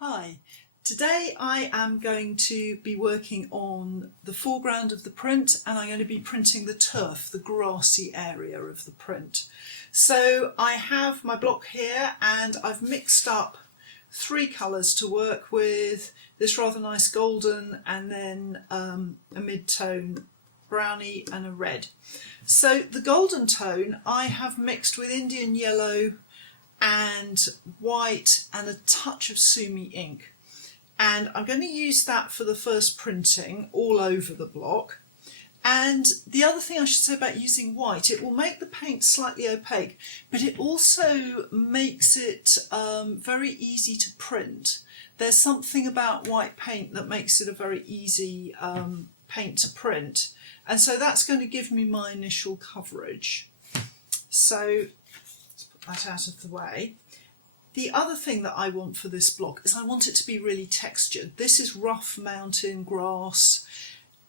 Hi, today I am going to be working on the foreground of the print, and I'm going to be printing the turf, the grassy area of the print. So I have my block here and I've mixed up three colours to work with, this rather nice golden and then a mid-tone brownie and a red. So the golden tone I have mixed with Indian yellow and white and a touch of Sumi ink, and I'm going to use that for the first printing all over the block. And the other thing I should say about using white, it will make the paint slightly opaque, but it also makes it very easy to print. There's something about white paint that makes it a very easy paint to print, and so that's going to give me my initial coverage. So that out of the way. The other thing that I want for this block is I want it to be really textured. This is rough mountain grass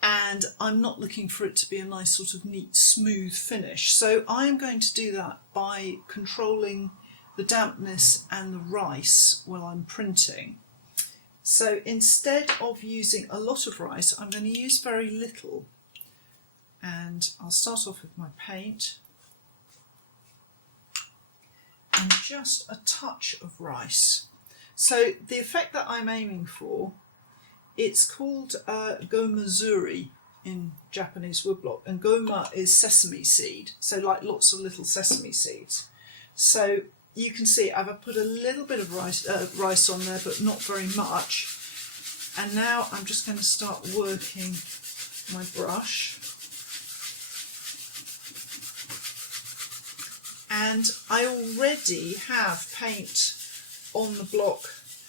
and I'm not looking for it to be a nice sort of neat smooth finish. So I'm going to do that by controlling the dampness and the rice while I'm printing. So instead of using a lot of rice, I'm going to use very little. And I'll start off with my paint. And just a touch of rice. So the effect that I'm aiming for, it's called gomazuri in Japanese woodblock, and goma is sesame seed, so like lots of little sesame seeds. So you can see I've put a little bit of rice on there, but not very much. And now I'm just going to start working my brush. And I already have paint on the block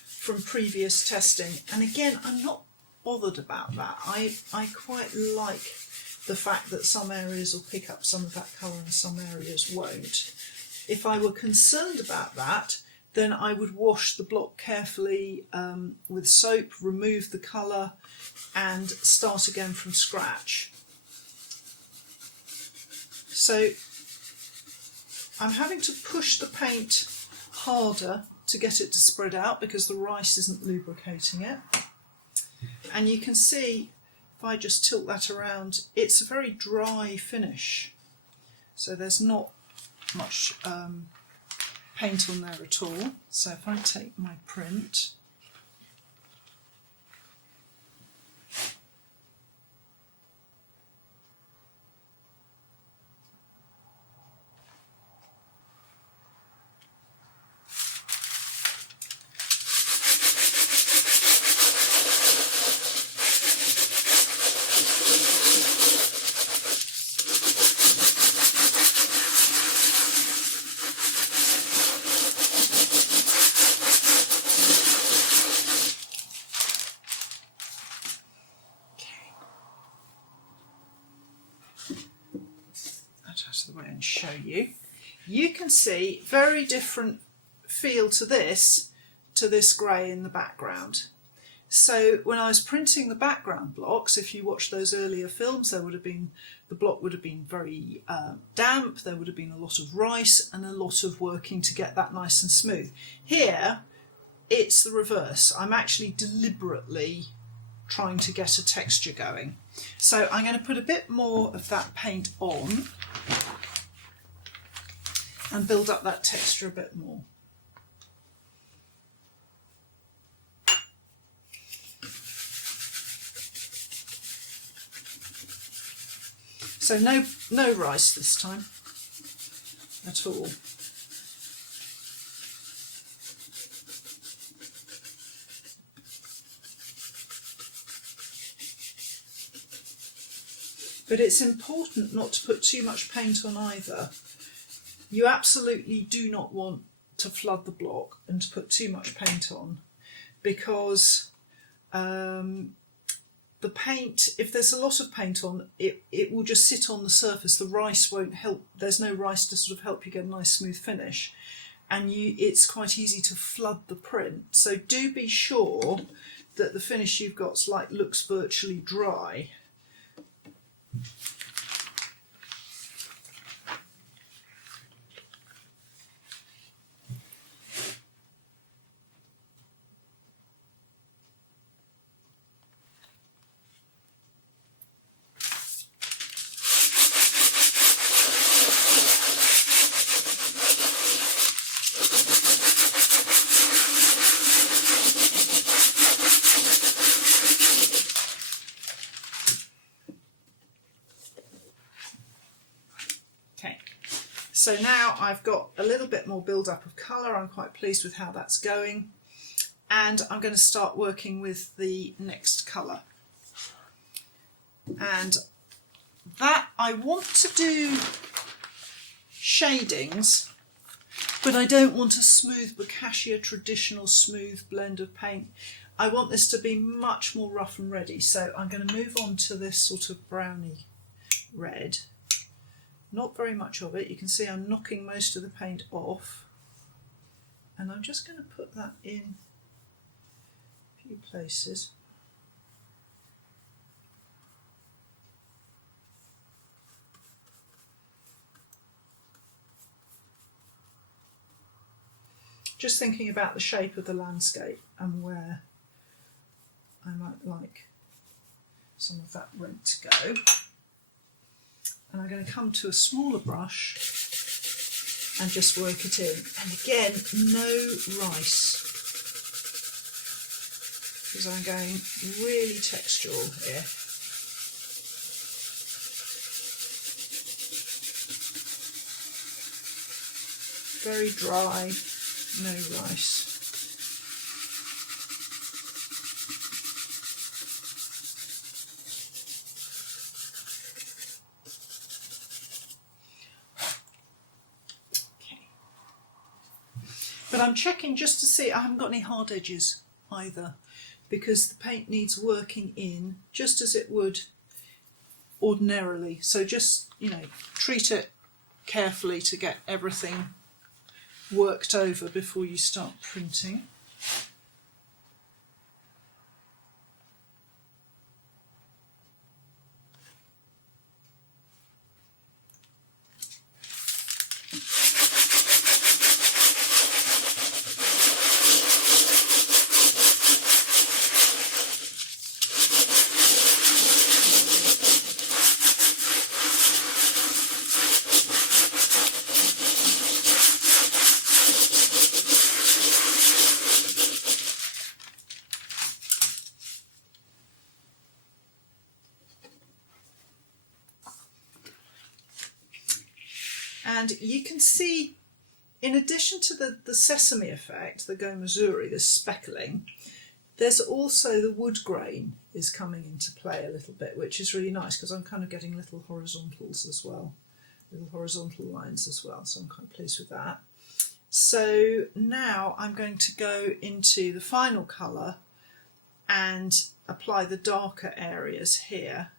from previous testing, and again I'm not bothered about that. I quite like the fact that some areas will pick up some of that colour and some areas won't. If I were concerned about that, then I would wash the block carefully with soap, remove the colour and start again from scratch. So I'm having to push the paint harder to get it to spread out because the rice isn't lubricating it. And you can see, if I just tilt that around, it's a very dry finish. So there's not much paint on there at all. So if I take my print, out of the way and show you. You can see very different feel to this grey in the background. So when I was printing the background blocks, if you watch those earlier films, the block would have been very damp, there would have been a lot of rice and a lot of working to get that nice and smooth. Here it's the reverse. I'm actually deliberately trying to get a texture going. So I'm going to put a bit more of that paint on and build up that texture a bit more. So no rice this time at all. But it's important not to put too much paint on either. You absolutely do not want to flood the block and to put too much paint on, because the paint, if there's a lot of paint on, it will just sit on the surface. The rice won't help. There's no rice to sort of help you get a nice smooth finish. And it's quite easy to flood the print. So do be sure that the finish you've got looks virtually dry. So now I've got a little bit more build-up of colour. I'm quite pleased with how that's going. And I'm going to start working with the next colour. And that I want to do shadings, but I don't want a smooth Boccaccia traditional smooth blend of paint. I want this to be much more rough and ready. So I'm going to move on to this sort of browny red. Not very much of it. You can see I'm knocking most of the paint off. And I'm just going to put that in a few places. Just thinking about the shape of the landscape and where I might like some of that red to go. And I'm going to come to a smaller brush and just work it in. And again, no rice, because I'm going really textural here. Very dry, no rice. But I'm checking just to see I haven't got any hard edges either, because the paint needs working in just as it would ordinarily. So just, you know, treat it carefully to get everything worked over before you start printing. And you can see, in addition to the sesame effect, the gomazuri, the speckling, there's also the wood grain is coming into play a little bit, which is really nice because I'm kind of getting little horizontals as well, little horizontal lines as well, so I'm quite pleased with that. So now I'm going to go into the final colour and apply the darker areas here.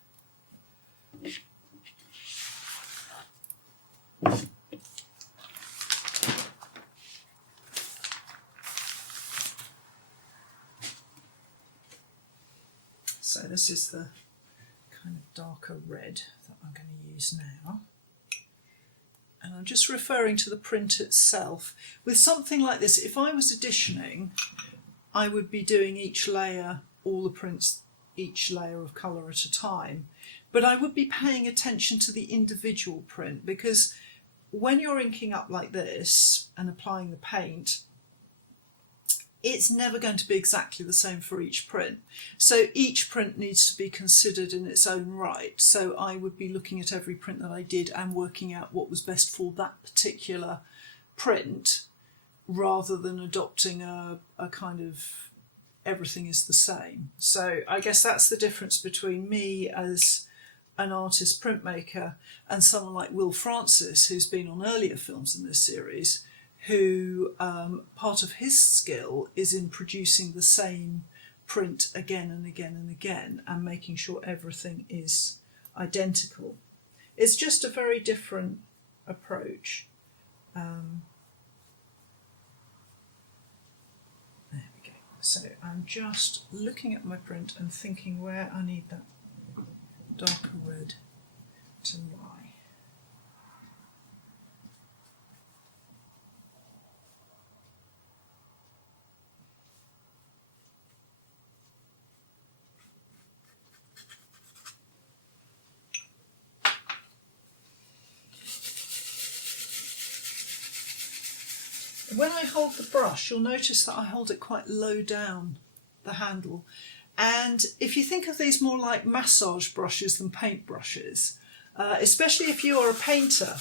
So this is the kind of darker red that I'm going to use now. And I'm just referring to the print itself. With something like this, if I was editioning, I would be doing each layer, all the prints, each layer of colour at a time. But I would be paying attention to the individual print, because when you're inking up like this and applying the paint, it's never going to be exactly the same for each print. So each print needs to be considered in its own right. So I would be looking at every print that I did and working out what was best for that particular print, rather than adopting a kind of everything is the same. So I guess that's the difference between me as an artist printmaker and someone like Will Francis, who's been on earlier films in this series, who part of his skill is in producing the same print again and again and again and making sure everything is identical. It's just a very different approach. There we go. So I'm just looking at my print and thinking where I need that darker red to lie. When I hold the brush, you'll notice that I hold it quite low down, the handle. And if you think of these more like massage brushes than paint brushes, especially if you are a painter.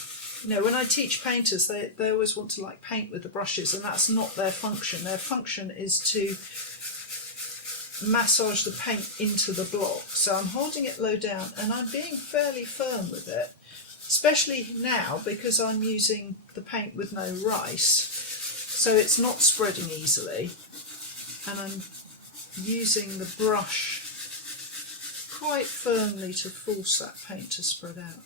You know, when I teach painters, they always want to like paint with the brushes, and that's not their function. Their function is to massage the paint into the block. So I'm holding it low down and I'm being fairly firm with it, especially now because I'm using the paint with no rice, so it's not spreading easily, and I'm using the brush quite firmly to force that paint to spread out.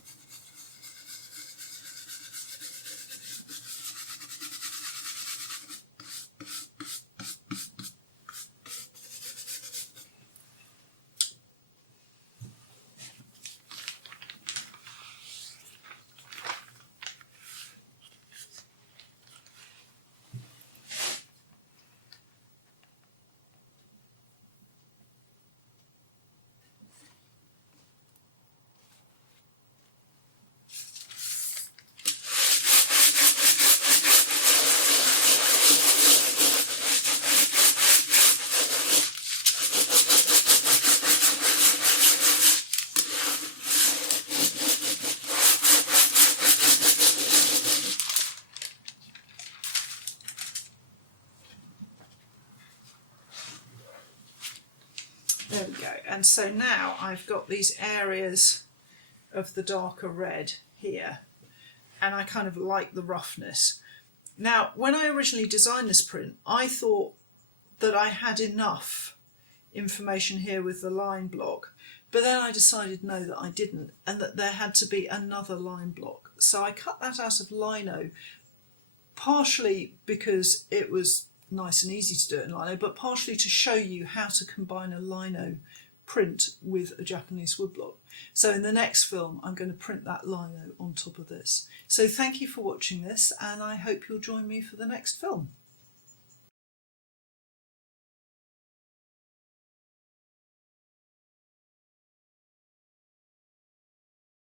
There we go. And so now I've got these areas of the darker red here, and I kind of like the roughness. Now, when I originally designed this print, I thought that I had enough information here with the line block, but then I decided no, that I didn't, and that there had to be another line block. So I cut that out of lino, partially because it was nice and easy to do it in lino, but partially to show you how to combine a lino print with a Japanese woodblock. So in the next film, I'm going to print that lino on top of this. So thank you for watching this, and I hope you'll join me for the next film.